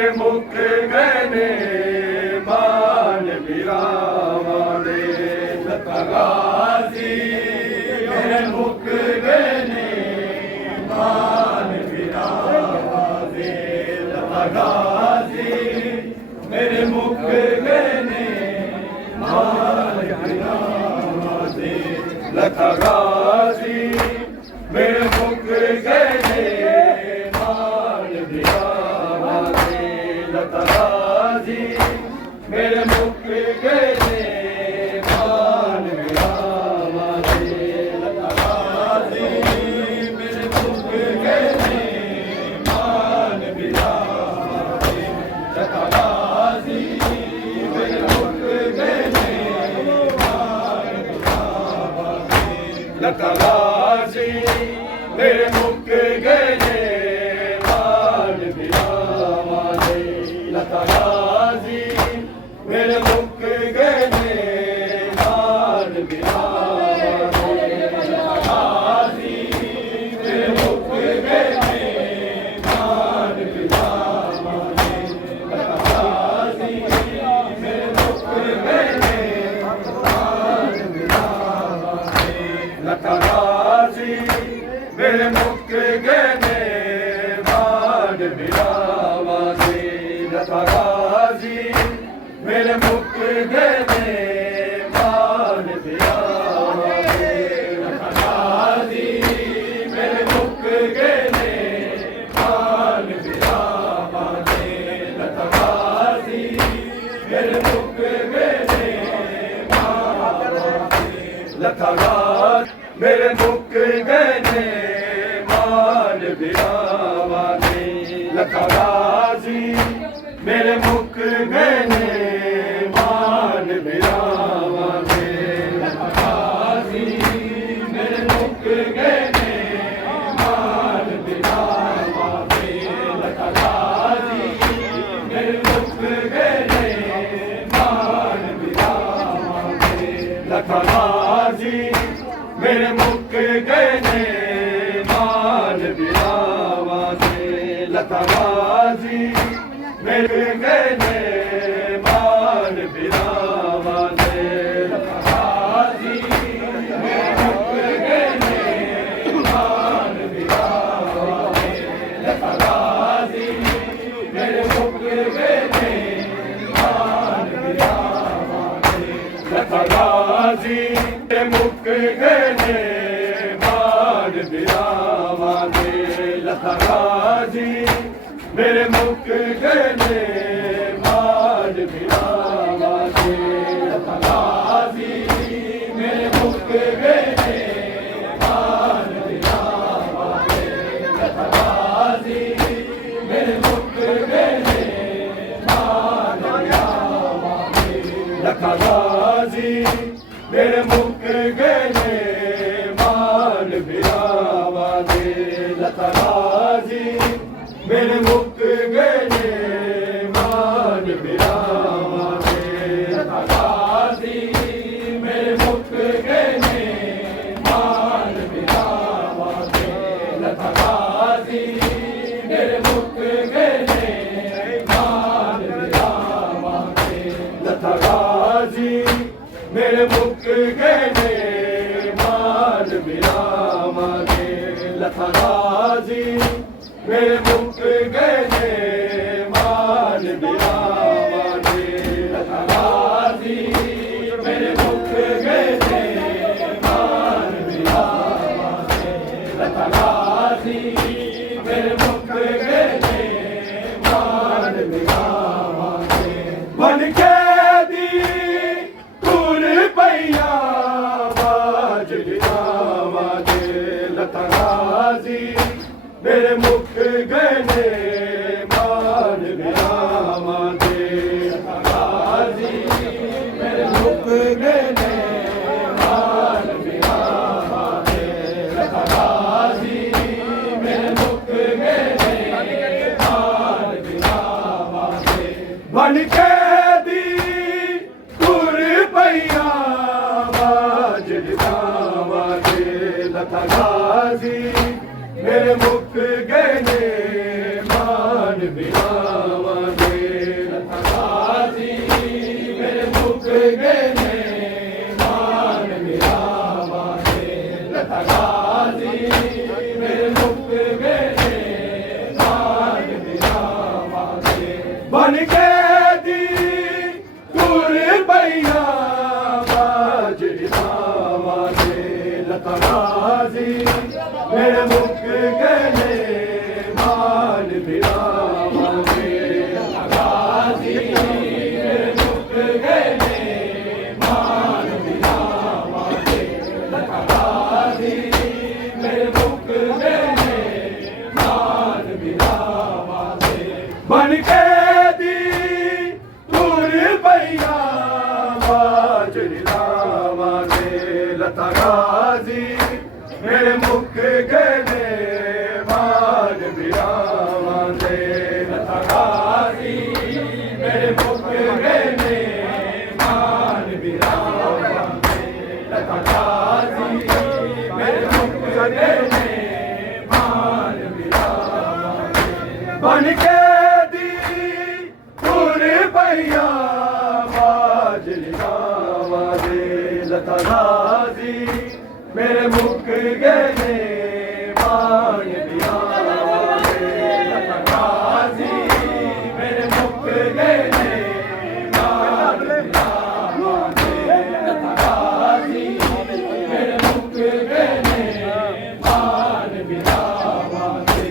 मेरे मुख गने मान बिरावा दे लता गाजी मेरे मुख गने मान बिरावा दे लता गाजी मेरे मुख गने मान बिरावा दे लता गाजी मेरे मुख गने मान बिरावा दे लता गाजी मेरे मुख गने मान बिरावा दे लता गाजी मेरे मुख गने मान बिरावा दे लता गाजी मेरे मुख गने मान बिरावा दे लता गाजी मेरे मुख गने मान बिरावा दे लता गाजी मेरे मुख गने मान बिरावा दे लता गाजी मेरे मुख गने मान बिरावा दे लता गाजी मेरे मुख गने मान बिरावा दे लता गाजी मेरे मुख गने मान बिरावा दे लता गाजी मेरे मुख गने मान बिरावा दे लता गाजी मेरे मुख गने मान बिरावा दे लता गाजी मेरे मुख गने लता गाजी मेरे मुख गने मान बिरावा दे लता गाजी मेरे मुख गने मान बिरावा दे लता गाजी मेरे मुख गने मान बिरावा दे लता गाजी मेरे मुख गने मान बिरावा दे लता गाजी मेरे मुख गने मान बिरावा दे लता गाजी मेरे गने मान बिरावा दे लता गाजी मेरे मुख गने मान बिरावा दे लता गाजी मेरे मुख गने मान बिरावा दे लता गाजी मेरे मुख गने मान बिरावा दे लता गाजी मेरे मुख गने मान बिरावा दे लता गाजी मेरे मुख गने मान बिरावा दे लता गाजी मेरे मुख गने मान बिरावा दे लता गाजी मेरे मुख गने मान बिरावा दे लता गाजी मेरे मुख गने मान बिरावा दे लता गाजी मेरे मुख गने मान बिरावा दे लता गाजी मेरे मुख गने मान बिरावा दे लता गाजी मेरे मुख गने मान बिरावा दे लता गाजी मेरे मुख गने मान बिरावा दे लता गाजी मेरे मुख गने मान बिरावा दे लता गाजी मेरे मुख गने मान बिरावा दे बन के दी तुर पैया बाज बिरावा दे लता गाजी मेरे मुख गने मान बिरावा दे लता गाजी मेरे मुख गने मान बिरावा दे लता गाजी मेरे मुख गने मान बिरावा दे बन के दी तुर पैया बाज बिरावा दे लता गाजी मेरे मुख गने मान बिरावा के दी तुर पैया बाजरियावा दे लता गाजी मेरे मुख गए मान बिरावा दे लता गाजी मेरे मुख गए मान बिरावा दे लता गाजी मेरे मुख गए मान बिरावा दे बन के दी तुर पैया बाजरियावा दे लता गाजी मेरे मुख गए मान बिरावा दे लता गाजी मेरे मुख गए मान बिरावा दे लता गाजी मेरे मुख गए मान बिरावा दे बन के दी तुर पैया बाजरियावा दे लता गाजी मेरे मुख गए मान बिरावा दे लता गाजी मेरे मुख गए मान बिरावा दे लता गाजी मेरे मुख गए मान बिरावा दे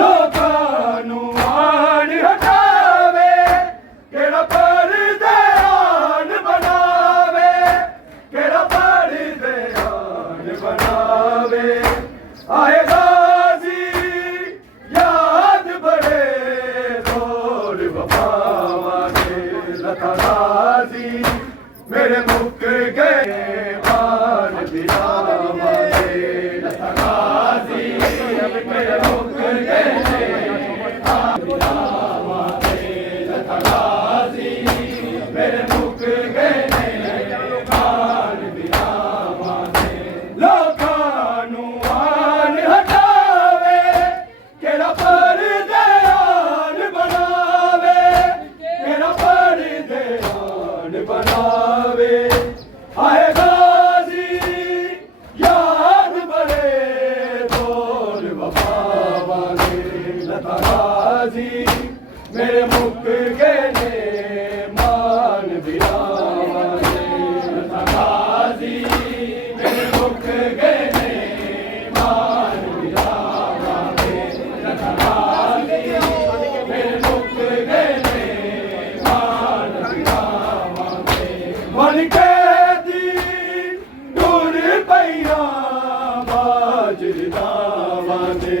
लोकां नूं आन हटावे केड़ा परदे आन बनावे केड़ा परदे आन बनावे आए गाजी याद बड़े जोर वफावा दे लता गाजी मेरे मुख गए मान बिरावा दे लता गाजी मेरे मुख गए मान बिरावा दे लता गाजी मेरे मुख गए मान बिरावा दे लोकां नूं आन हटावे केड़ा परदे आन बनावे केड़ा परदे आन बनावे आए गाजी याद बड़े जोर वफावा दे लता गाजी मेरे मुख गए मान बिरावा दे लता गाजी मेरे मुख गए मान बिरावा दे लता गाजी मेरे मुख गए मान बिरावा दे बन के दी तुर पैया बाजरियावा दे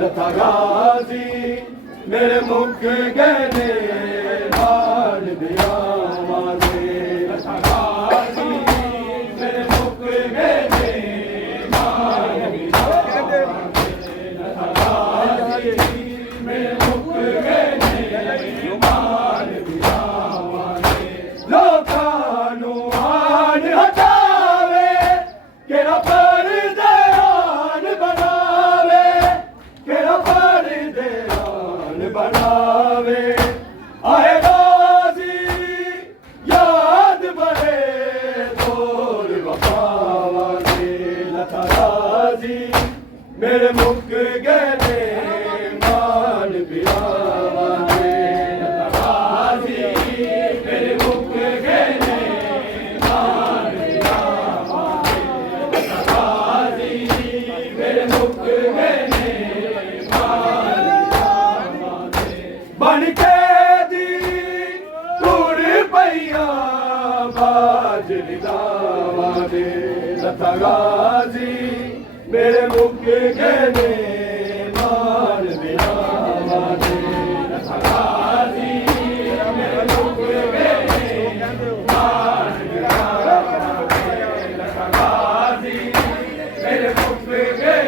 लता गाजी मेरे मुख गए मान बिरावा दे लता गाजी मेरे मुख गए मान बिरावा दे लता गाजी मेरे मुख गए मान बिरावा दे लोकां नूं आन हटावे केड़ा परदे आन बनावे केड़ा परदे आन बनावे आए गाजी याद बड़े जोर वफावा दे लता गाजी मेरे मुख गए मान बिरावा दे लता गाजी मेरे मुख गए मान बिरावा दे लता गाजी मेरे मुख गए मान बिरावा दे बन के दी तुर पैया बाजरियावा दे लता गाजी मेरे मुख गए मान बिरावा दे लता गाजी मेरे मुख गए मान बिरावा दे लता गाजी मेरे मुख गए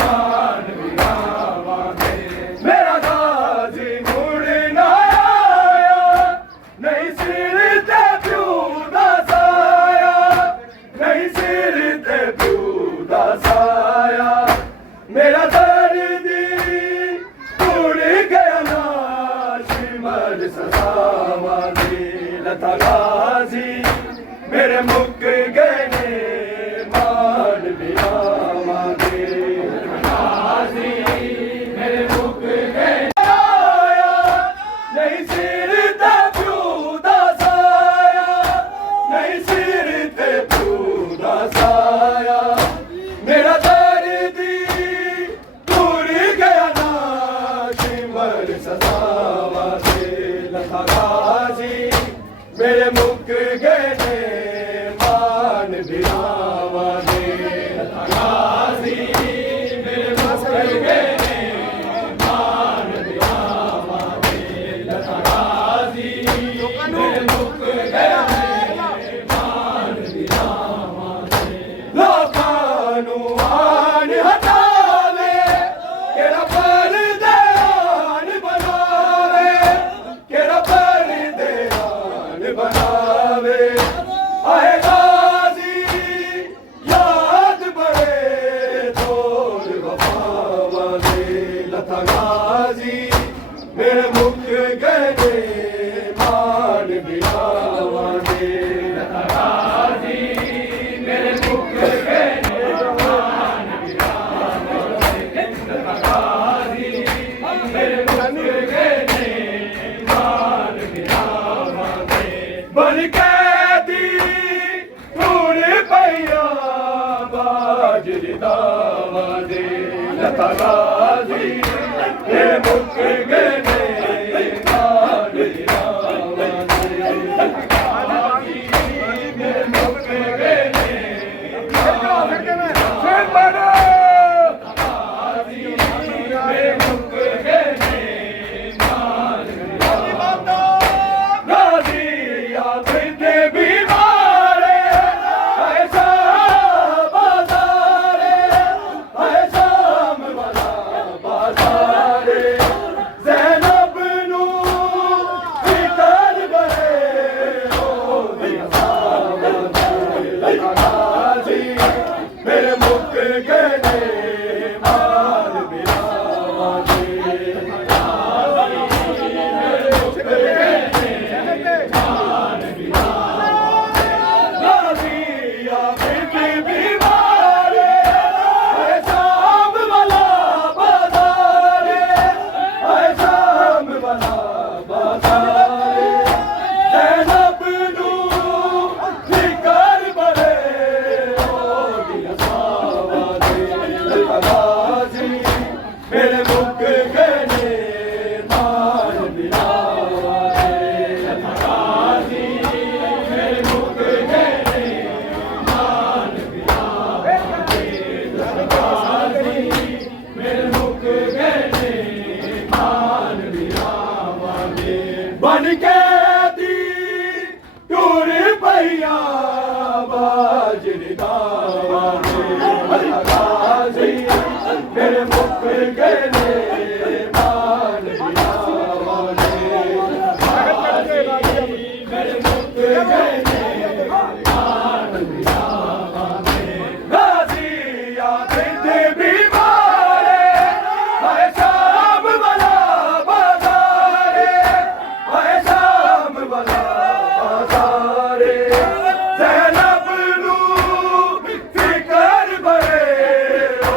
मान बिरावा दे मेरा गाजी मुड़ ना आया नहीं सिर ते प्यू दा साया नहीं सिर ते प्यू दा साया मेरा दर्दी उड़ गया ना शिमर ससावा दे लता गाजी मेरे मुख गए मान बिरावा दे लता गाजी मेरे मुख गए नहीं सिर ते प्यू दा साया नहीं सिर ते प्यू दा साया मेरा दर्दी दूर गया ना शिमर सजावा दे लखा गाजी मेरे मुक गए ने मान बिरावा दे लखा गाजी मेरे मुक गए ने मान बिरावा दे लखा गाजी मेरे मुक गए ने मान बिरावा दे लोकां नू आन हटावे केड़ा पर्दे आन बनावे केड़ा पर्दे आन बनावे आए गाजी याद बड़े तोर वफावा दे लथा गाजी मेरे मुक गए ने मान बिरावा दे लथा गाजी मेरे मुक गए ने मान बिरावा दे लथा गाजी मेरे मुक गए ने मान बिरावा दे बन कैदी टूर पैया बाजरी दावा दे लता गाजी मेरे मुक गए ने मान बिरावा दे लता गाजी मेरे मुक गए ने मान बिरावा दे मेरे मुक गए ने मान बिरावा दे गाजी आफते बीमारे ऐसा बाजारे ऐसा वाला बाजारे ज़ैनब नू फिकर बड़े हो दिया सावा दे लखा गाजी मेरे मुक गए ने मान बिरावा दे लखा गाजी मेरे मुक गए ने मान बिरावा दे गाजी आफते बीमारे ऐसा वाला बाजारे ऐसा वाला बाजारे ज़ैनब नू फिकर बड़े हो दिया सावा दे लखा गाजी मेरे मुक गए ने मान बिरावा दे लखा गाजी मेरे मुक गए ने मान बिरावा दे लखा गाजी मेरे मुक गए ने मान बिरावा दे बन कैदी टूर पैया बाजरी दावा दे लखा गाजी मेरे मुक गए ने मान बिरावा दे लखा गाजी मेरे मुक गए ने मान बिरावा दे गाजी आफते बीमारे ऐसा वाला बाजारे ऐसा वाला बाजारे ज़ैनब नू फिकर बड़े हो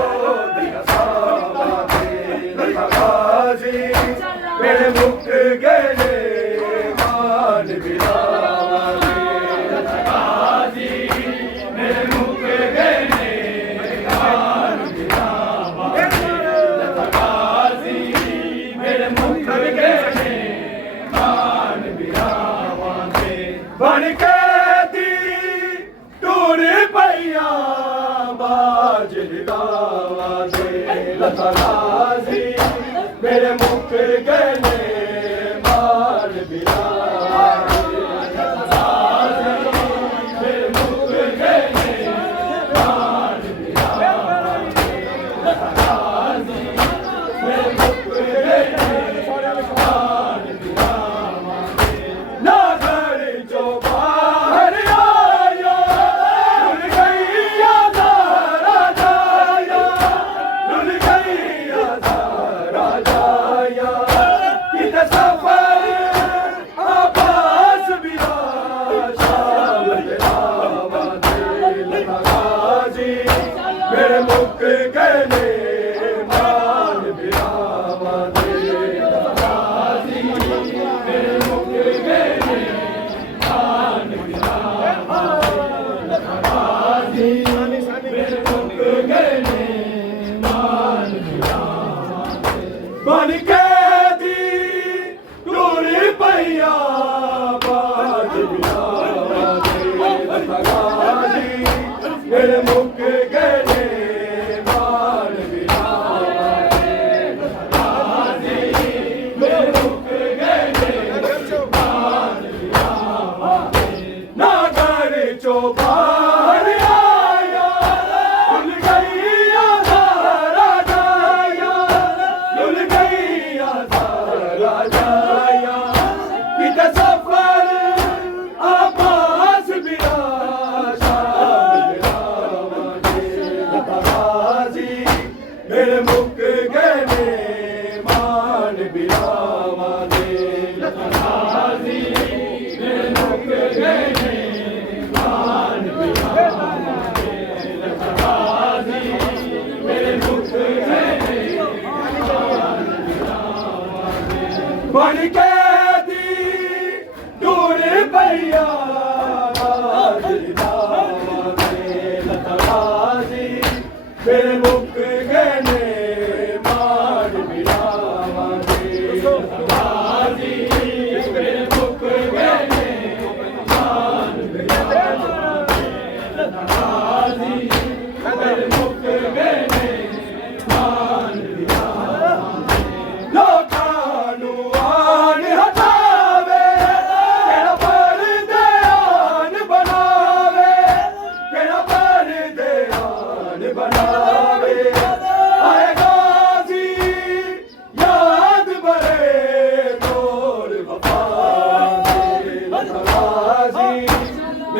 दिया सावा दे लखा गाजी मेरे मुक गए ने मान बिरावा दे लखा गाजी मेरे मुक गए ने मान बिरावा दे लखा गाजी मेरे मुक गए ने मान बिरावा दे बन कैदी टूर पैया बाजरी दावा दे लखा गाजी मेरे मुक गए ने मान बिरावा दे लखा गाजी मेरे मुक गए ने मान बिरावा दे लखा गाजी मेरे मुक गए ने मान बिरावा दे ना घर जो बाहर आया डुल गई आज़ारा जाया डुल गई आज़ारा जाया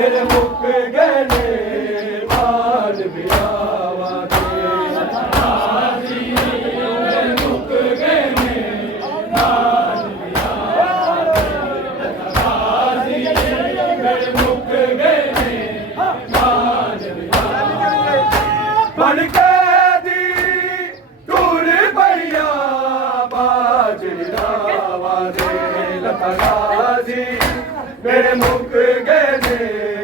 मेरे मुक गए ने मान बियावा दे मुक गए ने मान मेरे मुक गए ने मान बन के दी टूर भैया बाजरा वादे लखा गाजी मेरे मुक गए ने